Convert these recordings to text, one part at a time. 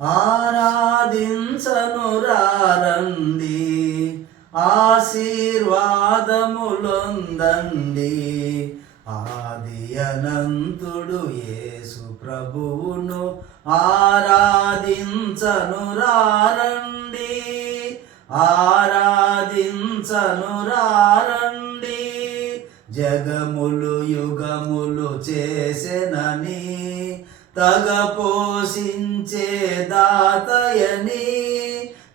ఆరాధించను రారండి, ఆశీర్వాదములొందండి. ఆది అనంతుడు యేసు ప్రభువును ఆరాధించను రారండి, ఆరాధించను రారండి. జగములు యుగములు చేసెనని, తగ పోషించే దాతయని.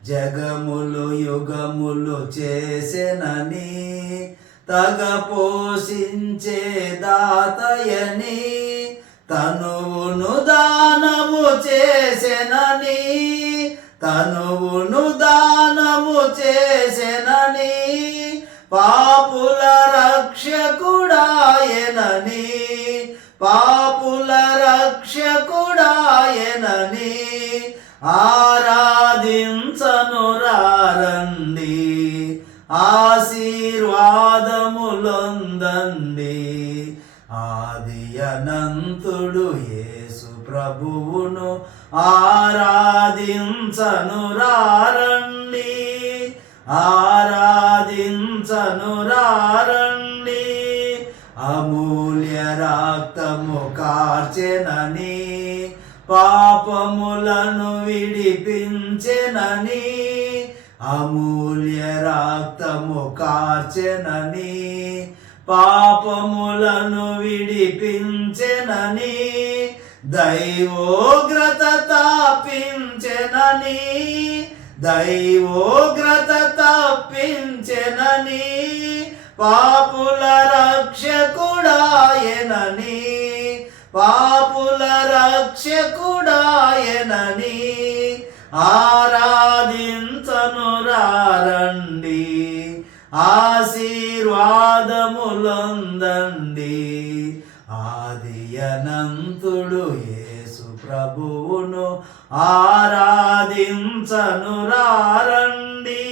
జగములు యుగములు చేసెనని, తగ పోషించే దాతయని. తనువును దానము చేసెనని, తనువును దానము చేసెనని. పాపుల రక్షకుడాయనని, పాపుల రక్షకుడాయనని. ఆరాధించను రారండి, ఆశీర్వాదములొందండి. ఆది అనంతుడు యేసు ప్రభువును ఆరాధించను రారండి, ఆరాధించను రారండి. అమూల్య రక్తము కార్చెనని, పాపములను విడిపించెనని. అమూల్య రక్తము కార్చెనని, పాపములను విడిపించెనని. దైవోగ్రత తప్పించెనని, దైవోగ్రత తప్పించెనని. పాపుల రక్షకుడాయనని, పాపుల రక్షకుడాయనని. ఆరాధించను రారండి, ఆశీర్వాదములొందండి. ఆది అనంతుడు యేసు ప్రభువును ఆరాధించను రారండి,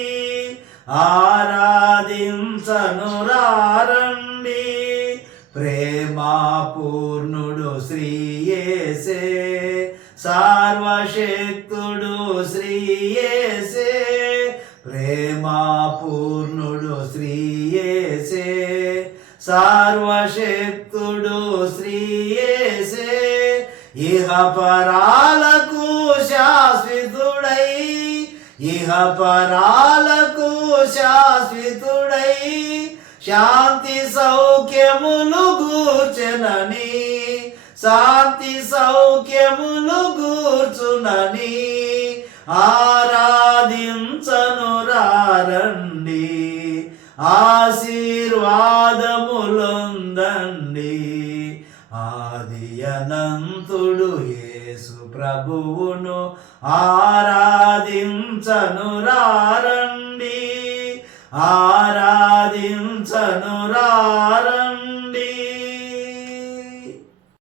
ఆరాధించను రారండి. ప్రేమాపూర్ణుడు శ్రీ యేసే, సర్వశక్తుడు శ్రీ యేసే. ప్రేమాపూర్ణుడు శ్రీ యేసే, సర్వశక్తుడు శ్రీ యేసే. ఇహపరాలకు శాశ్వతుడై, ఇహపరాలకు శాశ్వతుడై. శాంతి సౌఖ్యములు గూర్చెనని, శాంతి సౌఖ్యములు గూర్చునని. ఆరాధించను రారండి, ఆశీర్వాదములొందండి. ఆది అనంతుడు యేసు ప్రభువును ఆరాధించను రారండి, ఆరాధించను రారండి.